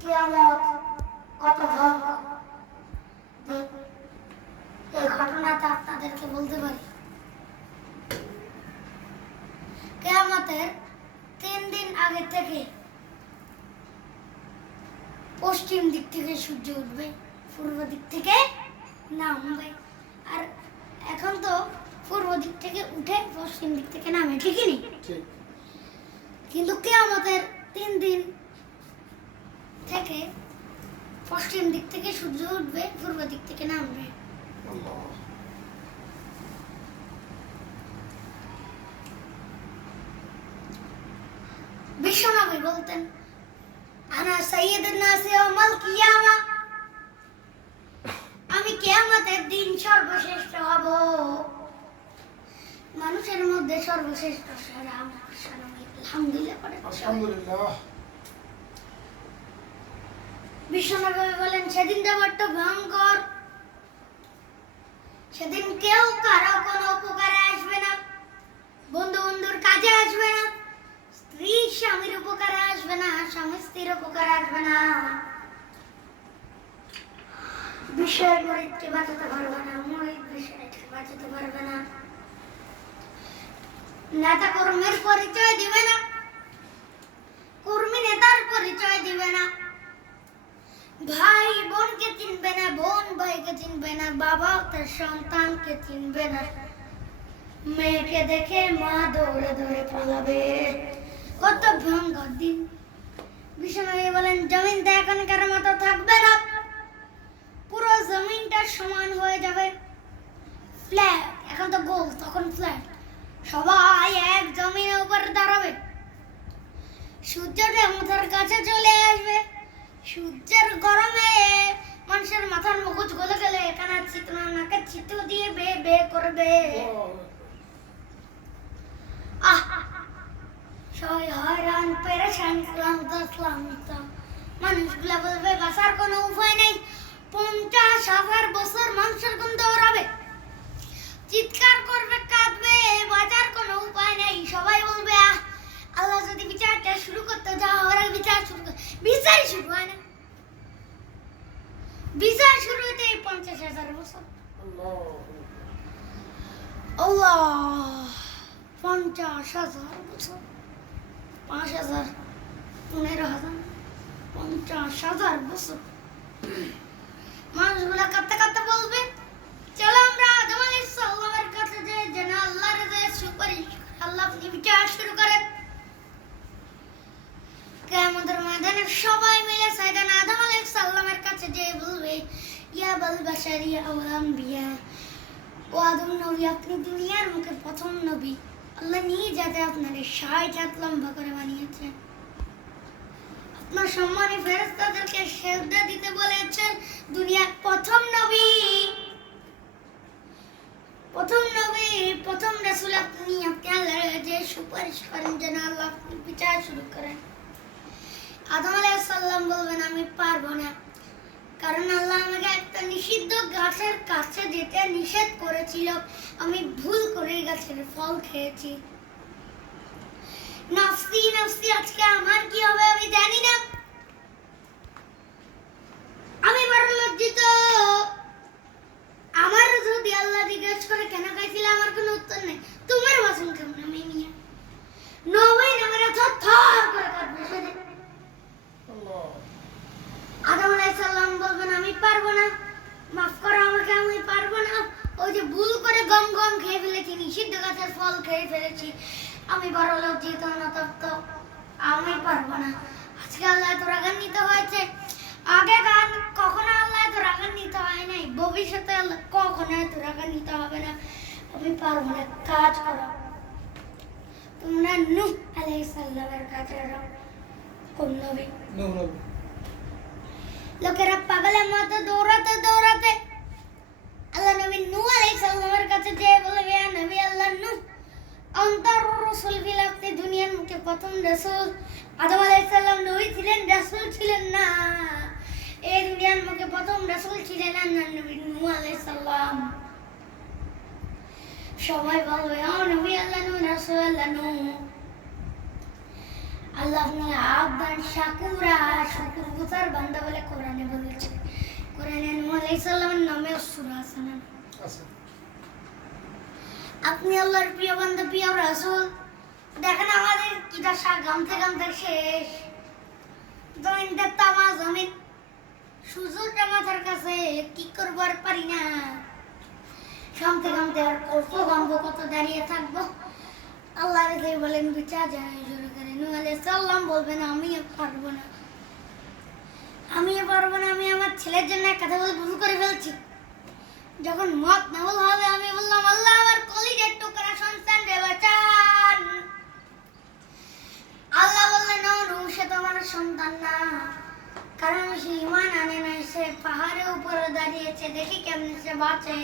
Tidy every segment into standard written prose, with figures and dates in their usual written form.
কিয়ামত কত ভয়ঙ্কর এই ঘটনাটা আপনাদেরকে বলতে পারি। কিয়ামতের 3 দিন আগে থেকে পশ্চিম দিক থেকে সূর্য উঠবে, পূর্ব দিক থেকে নামবে। আর এখন তো পূর্ব দিক থেকে উঠে পশ্চিম দিক থেকে নামে, ঠিকই নেই? কিন্তু কিয়ামতের 3 দিন থেকে পশ্চিম দিক থেকে সূর্য উঠবে, পূর্ব দিক থেকে নামবে। বিশ্বনবী বলতেন, আনা সাইয়্যিদুন নাস ইয়াউমাল কিয়ামা, আমি কিয়ামতের দিন সর্বশ্রেষ্ঠ হব, মানুষের মধ্যে সর্বশ্রেষ্ঠ সেরা আমার বিশ্বনবী। আলহামদুলিল্লাহ পড়েন। আলহামদুলিল্লাহ। বিশ্বনবী বলেন, সেদিনটা বড্ড ভয়ঙ্কর, সেদিন কেউ কারো কোনো উপকারে আসবে না, বন্ধু বন্ধুর কাজে আসবে না, স্ত্রী স্বামীর উপকারে আসবে না, স্বামী স্ত্রীর উপকারে আসবে না, বিষয়ের মরিদকে বাঁচাতে পারবে না, মরিদ বিষয়কে বাঁচাতে পারবে না, নেতা কর্মীর পরিচয় দিবে না, কর্মী নেতার পরিচয় দিবে না, ভাই বোনকে চিনবে না, বোন ভাইকে চিনবে না, বাবা তার সন্তানকে চিনবে না, মেয়েকে দেখে মা দৌড়ে দৌড়ে পালাবে। কত ভয়ঙ্কর দিন। বিশ্বনবী বলেন, জমিনটা এখনকার মতো থাকবে না, পুরো জমিনটা সমান হয়ে যাবে, ফ্ল্যাট। এখন তো গোল, তখন ফ্ল্যাট। সবাই এক জমিনের উপরে দাঁড়াবে, সূর্যটা মাথার কাছে চলে আসবে, সূর্যের গরমে মানুষের মাথার মুকুট গলে গেলে এখানে চিত্র নাকে চিত্র দিয়ে বে বে করবে। সবাই হয়রান পেরেশান, ক্লান্ত। মানুষগুলা বলবে, বাঁচার কোনো উপায় নেই, 50,000 বছর মানুষের গন্ধ ওড়াবে, চিৎকার করবে, কাঁদবে, বাঁচার কোনো উপায় নেই। সবাই বলবে, আল্লাহ যদি বিচারটা শুরু করতে যাও, ওরা বিচার শুরু করে, বিচারই শুরু হয় না। বিচার শুরু হতে 50,000 বছর। আল্লাহ, 50,000 বছর, 5,000, 15,000, 50,000 বছর। মানুষগুলা কাঁদতে কাঁদতে বলবে, চলো আমরা আদম আলাইহিস সালামের কাছে যাই, যেন আল্লাহর কাছে সুপারিশ করে আল্লাহ আপনি বিচার শুরু করেন। কিয়ামতের ময়দানে সবাই মিলে সাইয়েদনা আদম আলাইহিস সালামের কাছে যেয়ে বলবে, ইয়া আবাল বাশারি ওয়াল আম্বিয়া, ও আদম নবী, আপনি দুনিয়ার মুখে প্রথম নবী, আল্লাহ নিয়ে যাতে আপনার 60 হাত লম্বা করে বানিয়েছেন, আপনার সম্মানী ফেরেশতাদেরকে সেজদা দিতে বলেছেন, দুনিয়ার প্রথম নবী, প্রথম রাসূল আপনি আল্লাহর যে সুপারিশ করেন যেন আল্লাহ আপনি বিচার শুরু করেন। আদম আলাইহিস সালাম বলবেন, আমি পারবো না, কারণ আল্লাহ আমাকে একটা নিষিদ্ধ গাছের কাছে যেতে নিষেধ করেছিল, আমি ভুল করে গাছের ফল খেয়েছি। নফসি নফসি, আজকে আমার কি হবে আমি জানি না, আমি বড় লজ্জিত। আমার যদি আল্লাহ জিজ্ঞেস করে কেন খাইছিলে, আমার কোনো উত্তর নেই। তোমার বাসন কেমন আমি নিয়ে নবী নামের থর করে কাঁদবে সেদিন। আদম আলাইহিস সালাম বলবেন, আমি পারবো না, মাফ করো আমাকে, আমি পারবো না, ওই যে ভুল করে গম গম খেয়ে ফেলেছি, নিষিদ্ধ গাছের ফল খেয়ে ফেলেছি, আমি বড় লজ্জিত, অনুতপ্ত, আমি পারবো না। আজকে আল্লাহ এত রাগান্বিত হয়েছে, আগে গান কখনো আল্লাহ এত রাগান্বিত হয় নাই, ভবিষ্যতে আল্লাহ কখনো এত রাগান্বিত হবে না। আমি পারবো না, কাজ করো, তোমরা নূহ আলাইহিস সালামের কাছে যাও। কোন নবী? নূহ নবী। লোকেরা পাগলের মতো দৌড়াতে দৌড়াতে আল্লাহ নবী নূহ আলাইহিস সালামের কাছে যেয়ে বলবে, ইয়া নবী আল্লাহ নূহ, আনতার রাসূল ফিল, আপনি দুনিয়ার মুখে প্রথম রাসূল। আদম আলাইহিস সালাম নবী ছিলেন, রাসূল ছিলেন না, এই দুনিয়ার মুখে প্রথম রাসূল ছিলেন আল্লাহর নবী নূহ আলাইহিস সালাম। সবাই বলবে, ও নবী আল্লাহ নূহ, রাসূল আল্লাহ নূহ। আল্লাহ আপনাকে আব্দান শাকুরা শুকরগুজার বান্দা বলে কোরআনে বলেছে। কোরআনে নূহ আলাইহিস সালামের নামে সূরা আছে না? আপনি আল্লাহর প্রিয় বান্দা প্রিয় রাসূল, দেখেন আমাদের কিটা গামতে গামতে শেষ। জমিনটা তামা জমিন, সূর্যটা মাথার কাছে, কি করবো আর পারি না। গামতে গামতে আর কত গামবো, কত দাঁড়িয়ে থাকবো। আল্লাহ রাসূল বলেন বিচার জানাই শুরু করে। নূহ আলাইহিস সালাম বলবেন আমি পারবো না, আমি আমার ছেলের জন্য এক কথা বলে ভুল করে ফেলছি। যখন মত নাবল হবে আমি বললাম আল্লাহ আমার কলিজার টুকরা সন্তান রে বাঁচান। আল্লাহ বললেন নূহ সে তো আমার সন্তান না, কারণ সে ঈমান আনে নাই, সে পাহাড়ের উপরে দাঁড়িয়েছে, দেখি কেমনে সে বাঁচে।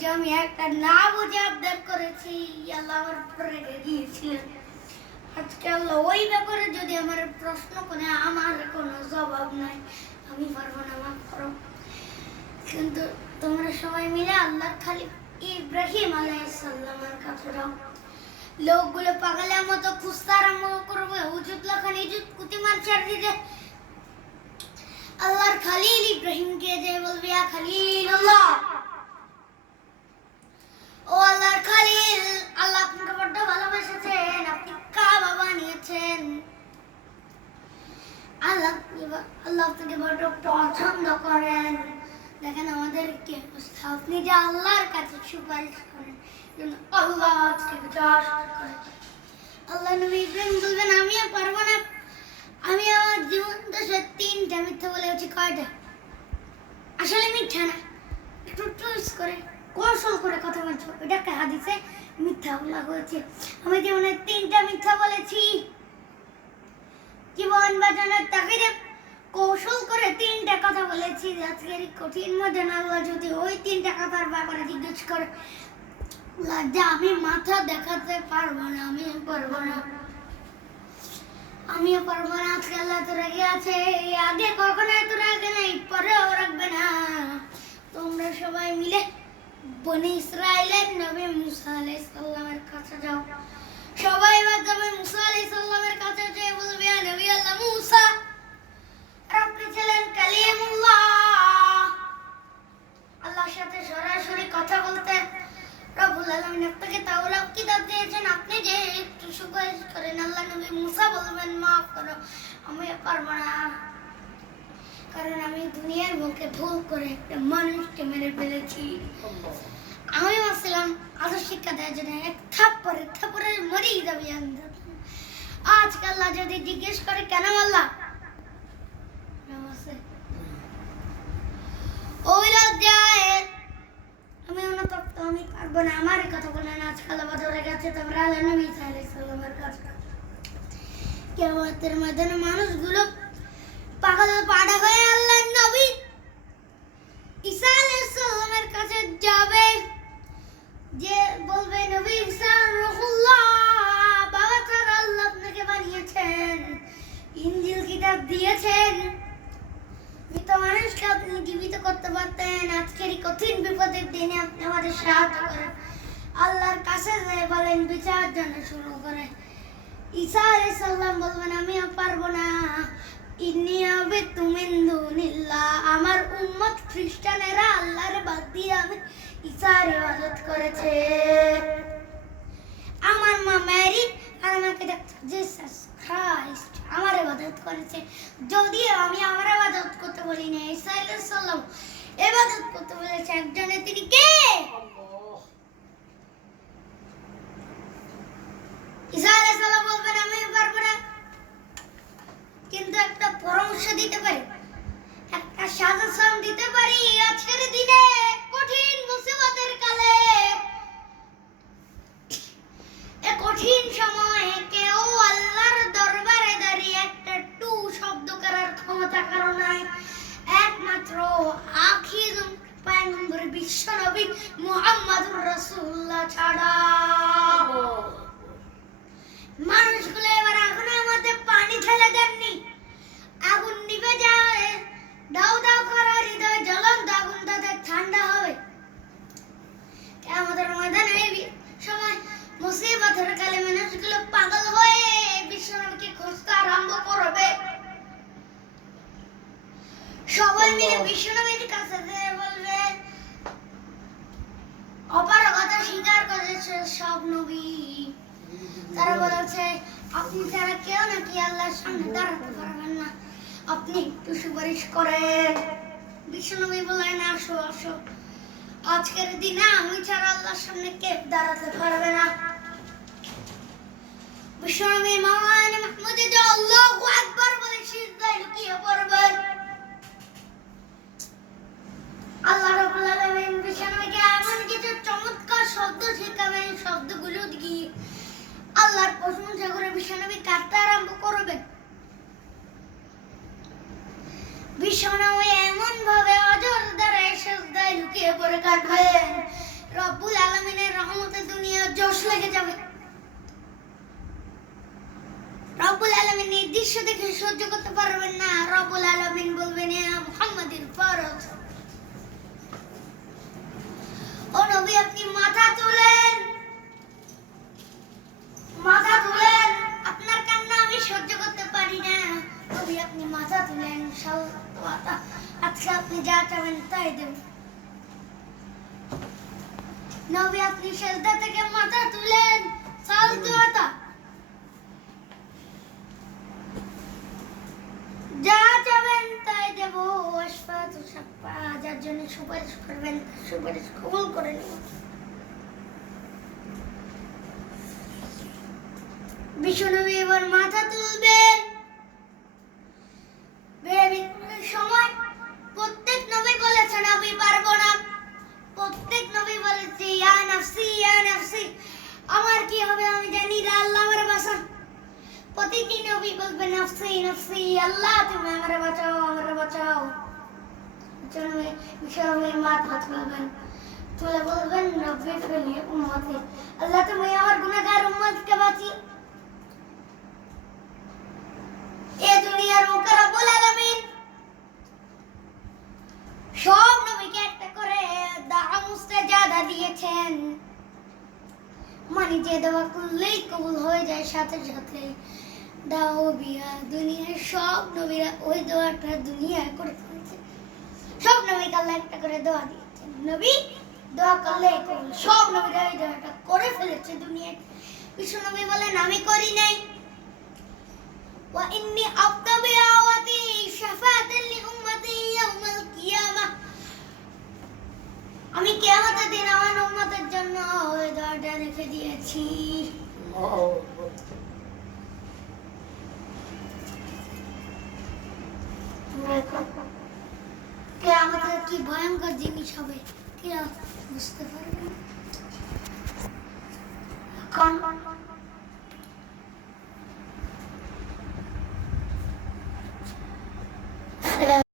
যে আমি একটা না বুঝে আবদার করেছি, আল্লাহ আমার উপরে রেখে দিয়েছিলেন। আজকে আল্লাহ ওই ব্যাপারে যদি আমার প্রশ্ন করে আমার কোনো জবাব নাই, আমি পারবো না, মাফ করো। কিন্তু তোমরা সবাই মিলে আল্লাহ খালি ইব্রাহিম আলাইহিস সালামের কাছে যাও। লোকগুলো পাগলের মতো খুঁজতে আরম্ভ করবে, উজুত লাখান ইজুত কুতিমান ছাড় দিতে। আল্লাহর খালিল ইব্রাহিমকে যে বলবে ইয়া খালিলুল্লাহ, ও আল্লাহর খালিল, আল্লাহ আপনাকে বড্ড ভালোবেসেছেন, আপনি কাবা বানিয়েছেন, আল্লাহ আপনাকে বড্ড পছন্দ করেন। দেখেন আমাদের কি অবস্থা, আপনি যে আল্লাহর কাছে সুপারিশ করেন, আল্লাহ আল্লাহ নবী ইব্রাহিম বলবেন আমিও পারবো না, আমি আমার জীবন দশে 3টা মিথ্যা বলেছি। কয়টা? আসলে মিথ্যা না, একটু টুইস্ট করে কৌশল করে কথা বলছো, এটাকে হাদিসে মিথ্যা বলা হয়েছে। আমি জীবনে 3টা মিথ্যা বলেছি, জীবন বাঁচানোর তাগিদে কৌশল করে 3টা কথা বলেছি। আজকের কঠিন মধ্যে আল্লাহ যদি ওই 3টা কথার ব্যাপারে জিজ্ঞেস করে, লজ্জা আমি মাথা দেখাতে পারবো না, আমিও পারবো না। আজকে আল্লাহ তো রেগে আছে, আগে কখনো এত রাগে নাই, পরেও রাখবে না। তোমরা সবাই মিলে বনি ইসরাইলের নবী মুসা আলাইহিস সালামের কাছে যাও। সবাই এবার যাবে মুসা আলাইহিস সালামের কাছে, যেয়ে বলবে ইয়া নবী আল্লাহ মুসা, আপনি ছিলেন কালিমুল্লাহ, আল্লাহর সাথে সরাসরি কথা বলতেন। রব্বুল আলামিন আপনাকে তাওরাত কিতাব দিয়েছেন, আপনি যে একটু সুপারিশ করেন। আল্লাহ নবী মুসা বলবেন মাফ করো, আমি পারবো না, কারণ আমি দুনিয়ার বুকে ভুল করে একটা মানুষকে মেরে ফেলেছি। আমি ভাবছিলাম আদর শিক্ষা দেওয়ার জন্য এক থাপ্পড়ে মরেই যাবি। আজকে আল্লাহ যদি জিজ্ঞেস করে কেন আল্লাহ, ওই লজ্জায় আমি অনুতপ্ত, আমি পারবো না, আমার কথা বলে না। আজকাল বাজারে গেছে তোমরা আল্লাহ নবী সাল্লাল্লাহু আলাইহি ওয়াসাল্লামের কাছে। কিয়ামতের ময়দানে মানুষগুলো পাগল পাড়া হয়ে আল্লাহর নবী ঈসা আলাইহিস সালামের কাছে যাবে, যে বলবে নবী ঈসা রূহুল্লাহ, বাবা তাআলা আল্লাহ আপনাকে বানিয়েছেন, ইনজিল কিতাব দিয়েছেন, মৃত মানুষকে আপনি জীবিত করতে পারতেন। আজকের এই কঠিন বিপদের দিনে আপনি আমাদের সাহায্য করেন। আল্লাহর কাছে যেয়ে বলেন বিচার জন্য শুরু করে। ঈসা আলাইহিস সালাম বলবেন আমি পারবো না, ইন্নী আবিদতু মিন দুনিল্লাহ, আমার উম্মত খ্রিস্টানেরা আল্লাহর বাদ দিয়ে আমি ঈসার ইবাদত করেছে। আমার মা মেরি আর আমাকে ডাক্তার জিসাস খ্রাইস্ট আমার ইবাদত করেছে। যদিও আমি আমার ইবাদত করতে বলি না, ঈসা আলাইহিস সালাম ইবাদত করতে বলেছে একজনে, তিনি কে? ঈসা আলাইহিস সালাম বলবেন আমি পারবো না, কিন্তু একটা পরামর্শ দিতে পারি, একটা সাজেশন দিতে পারি। আজকের দিনে কঠিন মুসিবতের কালে, এই কঠিন সময়ে কেউ আল্লাহর দরবারে দাঁড়িয়ে একটা টু শব্দ করার ক্ষমতা কারো নাই, একমাত্র আখির পয়গম্বর বিশ্ব নবী মুহাম্মদুর রাসূলুল্লাহ ছাড়া। মানুষগুলো এবার আগুনের মধ্যে পানি ঢেলে দেননি, আগুন নিভে যায়, দাও দাও করা হৃদয় জ্বলন্ত আগুন তাদের ঠান্ডা হবে। কিয়ামতের ময়দানে এই সময় মুসিবতের কালে মানুষগুলো পাগল হয়ে বিশ্বনবী সবাই মিলে বিশ্বনবীর কাছে যেয়ে বলবে, অপারগতা স্বীকার করেছে সব নবী। তারা বলেছে, আপনি ছাড়া কেউ নাকি আল্লাহর সামনে দাঁড়াতে পারবেন না, আপনি একটু সুপারিশ করেন। বিশ্বনবী বললেন, আসো আসো, আজকের দিনে আমি ছাড়া আল্লাহর সামনে কেউ দাঁড়াতে পারবে না। বিশ্বনবী মহান মাহমুদে যে আল্লাহু আকবার বলে সিজদায় লুটিয়ে পড়বেন। আল্লাহ রাব্বুল আলামিন বিশ্বনবীকে এমন কিছু চমৎকার শব্দ শেখাবেন, শব্দগুলো দিয়ে আল্লাহর প্রশংসা করে বিশ্বনবী কাঁদতে আরম্ভ করবেন। বিশ্বনবী এমন ভাবে অজর দ্বারা সিজদায় লুটিয়ে পড়ে কাঁদবেন, রব্বুল আলামিনের রহমতে দুনিয়া জোশ লেগে যাবে। রব্বুল আলামিন এই দৃশ্য দেখে সহ্য করতে পারবেন না। রব্বুল আলামিন বলবেন, ইয়া মুহাম্মাদিন ফরজ, ও নবী আপনি মাথা তুলেন, মাথা তুলেন, আপনার কান্না আমি সহ্য করতে পারি না। নবী আপনি মাথা তুলেন, আজকে আপনি যা চাবেন তাই দেব। নবী আপনি সিজদা থেকে মাথা তুলেন, সালতুয়াতা, যা চাবেন তাই দেব। আশফাতু শাফা, যার জন্য সুপারিশ করবেন সুপারিশ কবুল করে নেব। বিশ্বনবী এবার মাথা তুলবেন। সময় প্রত্যেক নবী বলেছেন আমি পারবো না, প্রত্যেক নবী বলেছে ইয়া নাফসি ইয়া নাফসি, আমার কি হবে আমি জানি না, আল্লাহ আমারে বাঁচান। প্রতিটি নবী বলবে নাফসি নাফসি, আল্লাহ তুমি আমারে বাঁচাও আমারে বাঁচাও। বিশ্বনবী মাথা তুলবেন, তুলে বলবেন রব্বি ফিরলি উম্মতি, আল্লাহ তুমি আমার গুনাহগার উম্মতকে বাঁচিয়ে। এ দুনিয়ার মুখে রব্বুল আলামিন সব নবীকে একটা করে দোয়া মুস্তাজাদা দিয়েছেন, মানে যে দোয়া করলেই কবুল হয়ে যায় সাথে সাথে। দাও বিয়া দুনিয়ার সব নবীরা ওই দোয়াটা দুনিয়া করে ফেলেছে। সব নবীকে আল্লাহ একটা করে দোয়া দিয়েছেন, নবী দোয়া করলে কবুল। সব নবীরা ওই দোয়াটা করে ফেলেছে দুনিয়ায়। বিশ্বনবী বলেন আমি করি নাই। ওয়া ইন্নী আবতাবি আওয়াতি শাফাআতান লিউম্মতি ইয়াউমাল কিয়ামাহ, আমি কিয়ামতের দিন আমার উম্মতের জন্য ওই দোয়াটা রেখে দিয়েছি। কিয়ামতের কি ভয়ঙ্কর জিনিস হবে কেউ বুঝতে পারবে না।